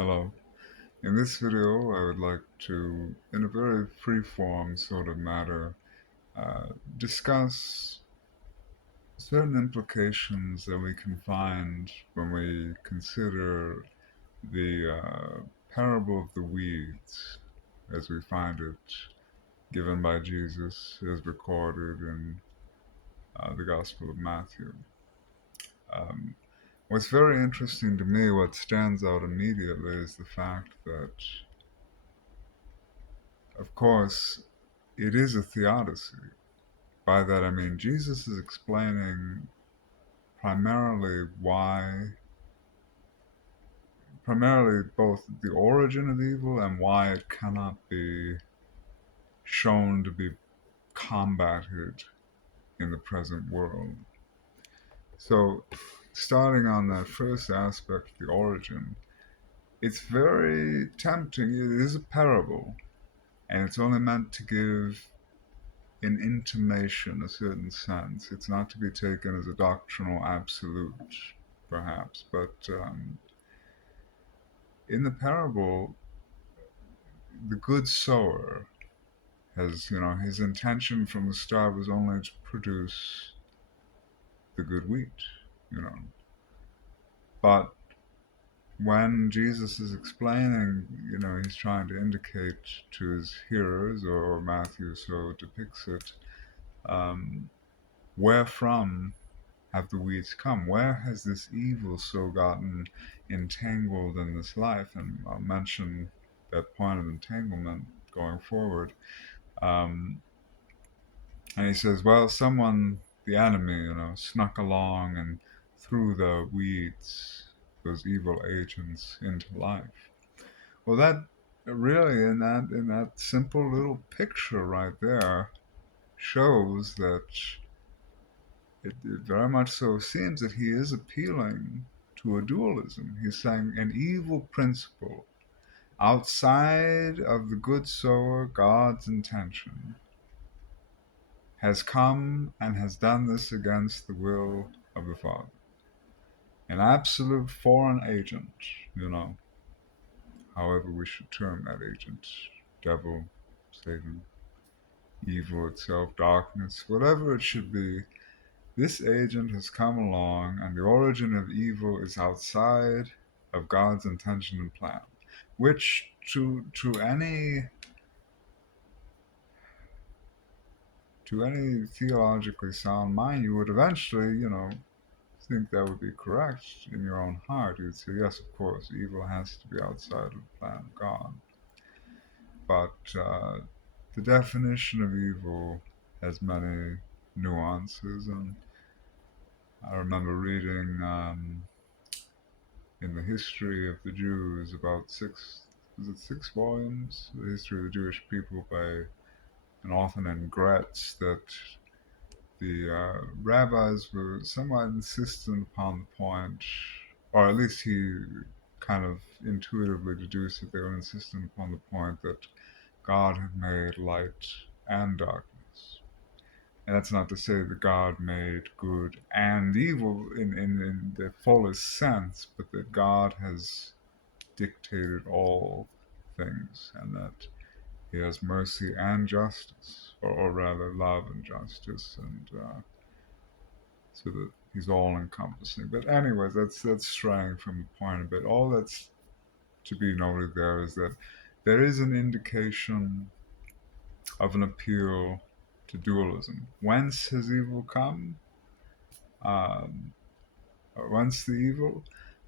Hello. In this video, I would like to, in a very free-form sort of matter, discuss certain implications that we can find when we consider the parable of the weeds as we find it given by Jesus as recorded in the Gospel of Matthew. Um, what's very interesting to me, what stands out immediately, is the fact that, of course, it is a theodicy. By that I mean Jesus is explaining primarily primarily both the origin of evil and why it cannot be shown to be combated in the present world. So, starting on that first aspect, the origin, it's very tempting. It is a parable, and it's only meant to give an intimation, a certain sense. It's not to be taken as a doctrinal absolute, perhaps, but in the parable, the good sower has, his intention from the start was only to produce the good wheat, you know. But when Jesus is explaining, he's trying to indicate to his hearers, or Matthew so depicts it, where from have the weeds come? Where has this evil so gotten entangled in this life? And I'll mention that point of entanglement going forward. Um, and he says, well, someone, the enemy, snuck along and threw the weeds, those evil agents, into life. Well, that really, in that simple little picture right there, shows that it very much so seems that he is appealing to a dualism. He's saying an evil principle outside of the good sower, God's intention, has come and has done this against the will of the Father. An absolute foreign agent, however we should term that agent, devil, Satan, evil itself, darkness, whatever it should be. This agent has come along, and the origin of evil is outside of God's intention and plan, which to any theologically sound mind, you would eventually, think that would be correct in your own heart. You'd say, yes, of course, evil has to be outside of the plan of God. But the definition of evil has many nuances, and I remember reading in the history of the Jews about six volumes, the history of the Jewish people by an author named Gretz, that the rabbis were somewhat insistent upon the point, or at least he kind of intuitively deduced that they were insistent upon the point that God had made light and darkness. And that's not to say that God made good and evil in the fullest sense, but that God has dictated all things, and that he has mercy and justice, or rather love and justice, and so that he's all encompassing. But anyways, that's straying from the point a bit. All that's to be noted there is that there is an indication of an appeal to dualism. Whence has evil come? Um, whence the evil?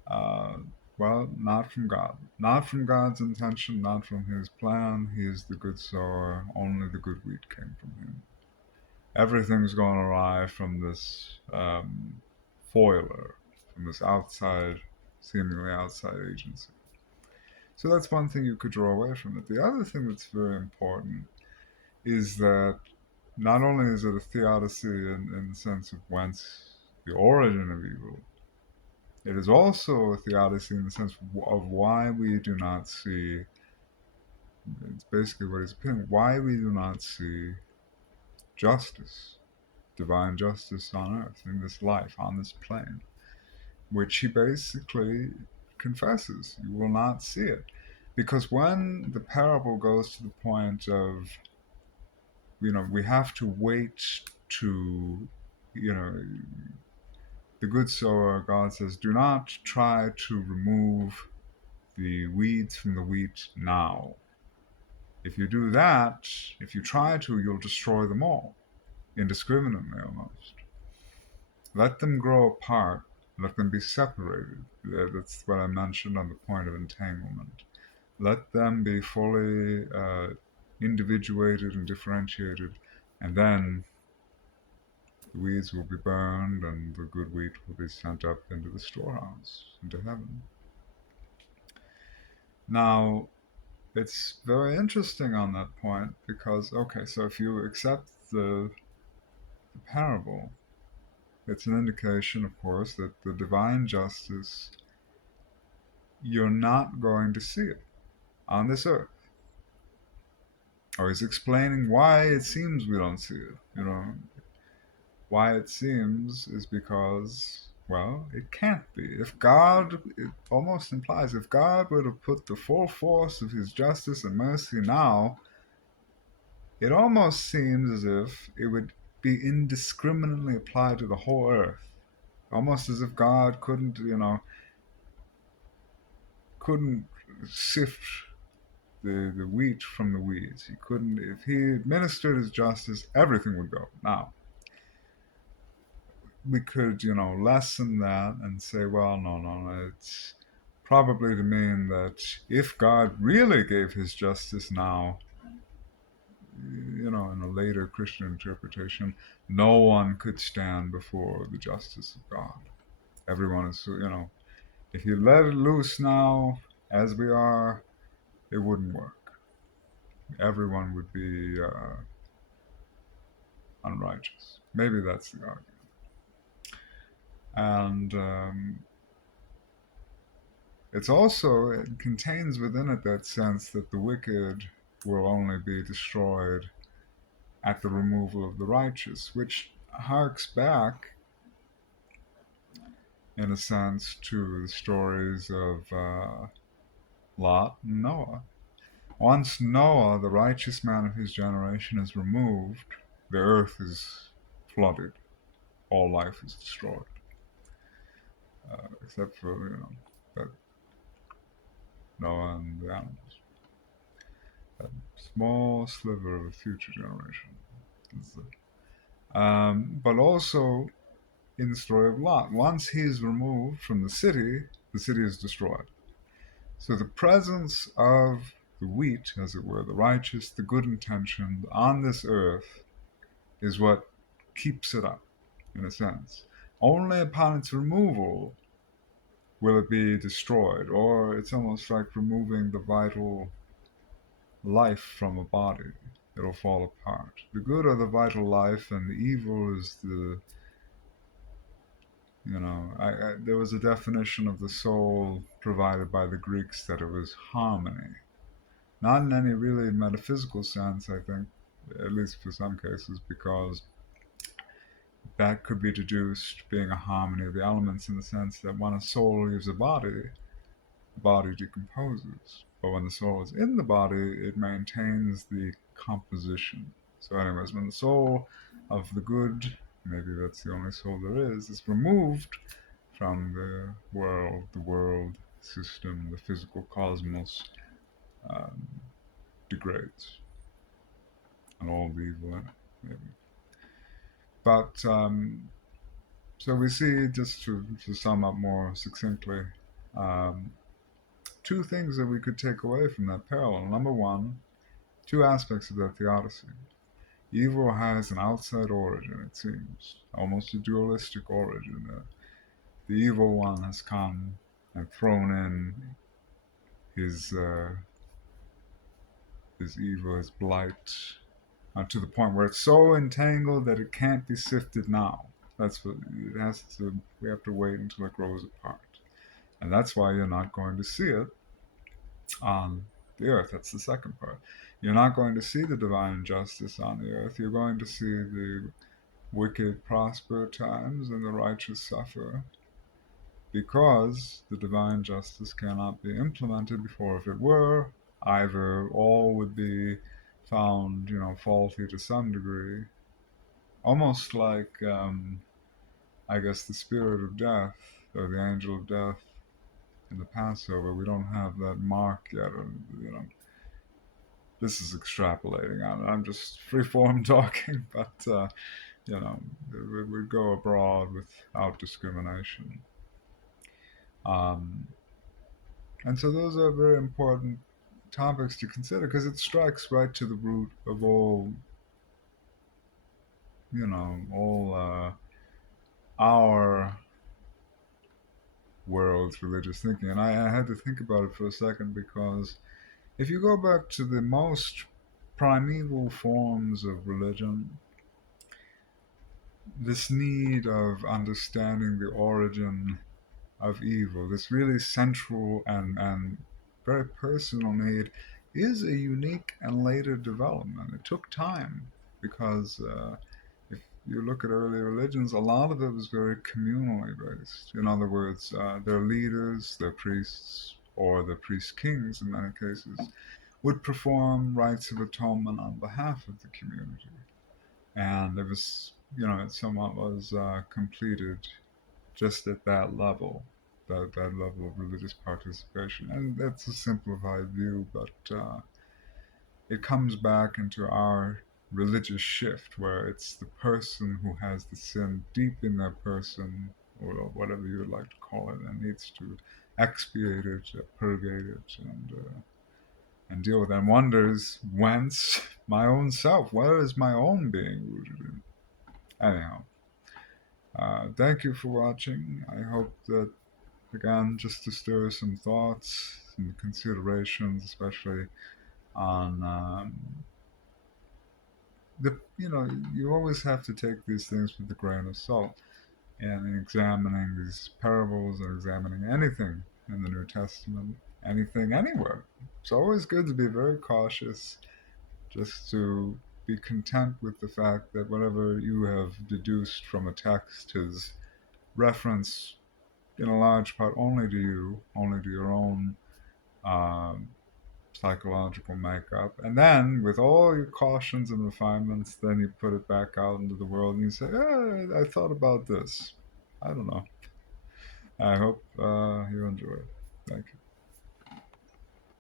Uh, well, not from God. Not from God's intention, not from his plan. He is the good sower. Only the good wheat came from him. Everything's gone awry from this foiler, from this seemingly outside agency. So that's one thing you could draw away from it. The other thing that's very important is that not only is it a theodicy in the sense of whence the origin of evil, it is also a theodicy in the sense of why we do not see, it's basically what he's appealing, why we do not see justice, divine justice on earth, in this life, on this plane, which he basically confesses. You will not see it. Because when the parable goes to the point of, we have to wait to, you know, the good sower, God says, do not try to remove the weeds from the wheat now. If you do that, if you try to, you'll destroy them all, indiscriminately almost. Let them grow apart, let them be separated. That's what I mentioned on the point of entanglement. Let them be fully individuated and differentiated, and then the weeds will be burned and the good wheat will be sent up into the storehouse, into heaven. Now, it's very interesting on that point because, okay, so if you accept the parable, it's an indication, of course, that the divine justice, you're not going to see it on this earth. Or he's explaining why it seems we don't see it. Why it seems is because, well, it can't be. If God, it almost implies, if God were to put the full force of his justice and mercy now, it almost seems as if it would be indiscriminately applied to the whole earth. Almost as if God couldn't sift the wheat from the weeds. He couldn't, if he administered his justice, everything would go. Now, we could, lessen that and say, well, no, it's probably to mean that if God really gave his justice now, in a later Christian interpretation, no one could stand before the justice of God. Everyone is, if you let it loose now, as we are, it wouldn't work. Everyone would be unrighteous. Maybe that's the argument. And it contains within it that sense that the wicked will only be destroyed at the removal of the righteous, which harks back, in a sense, to the stories of Lot and Noah. Once Noah, the righteous man of his generation, is removed, the earth is flooded. All life is destroyed. Except for, that Noah and the animals. That small sliver of a future generation. But also in the story of Lot, once he's removed from the city is destroyed. So the presence of the wheat, as it were, the righteous, the good intentioned on this earth is what keeps it up, in a sense. Only upon its removal will it be destroyed, or it's almost like removing the vital life from a body. It'll fall apart. The good are the vital life, and the evil is there was a definition of the soul provided by the Greeks that it was harmony. Not in any really metaphysical sense, I think, at least for some cases, because that could be deduced being a harmony of the elements in the sense that when a soul leaves a body, the body decomposes. But when the soul is in the body, it maintains the composition. So anyways, when the soul of the good, maybe that's the only soul there is removed from the world system, the physical cosmos, degrades. And all the evil in it, maybe. But, so we see, just to sum up more succinctly, two things that we could take away from that parallel. Number one, two aspects of that theodicy. Evil has an outside origin, it seems, almost a dualistic origin. The evil one has come and thrown in his evil, his blight, to the point where it's so entangled that it can't be sifted now. That's what it has to. We have to wait until it grows apart, and that's why you're not going to see it on the earth. That's the second part. You're not going to see the divine justice on the earth. You're going to see the wicked prosper at times and the righteous suffer. because the divine justice cannot be implemented before, if it were, either all would be found, faulty to some degree, almost like, I guess, the spirit of death or the angel of death in the Passover. We don't have that mark yet, or, this is extrapolating on it. I'm just freeform talking, but it would go abroad without discrimination. Um, and so those are very important topics to consider because it strikes right to the root of all our world's religious thinking. And I had to think about it for a second because if you go back to the most primeval forms of religion, this need of understanding the origin of evil, this really central and very personal need, is a unique and later development. It took time because if you look at early religions, a lot of it was very communally based. In other words, their leaders, their priests, or the priest kings in many cases, would perform rites of atonement on behalf of the community. And it was, it somewhat was completed just at that level, that level of religious participation. And that's a simplified view, but it comes back into our religious shift where it's the person who has the sin deep in their person, or whatever you would like to call it, and needs to expiate it, purgate it, and deal with it, and wonders whence my own self, where is my own being rooted in? Anyhow, thank you for watching. I hope that, again, just to stir some thoughts, some considerations, especially on you always have to take these things with a grain of salt. And in examining these parables and examining anything in the New Testament, anything anywhere, it's always good to be very cautious, just to be content with the fact that whatever you have deduced from a text is reference in a large part only to you, only to your own um, psychological makeup. And then, with all your cautions and refinements, then you put it back out into the world and you say, I thought about this. I don't know. I hope you enjoy it. Thank you.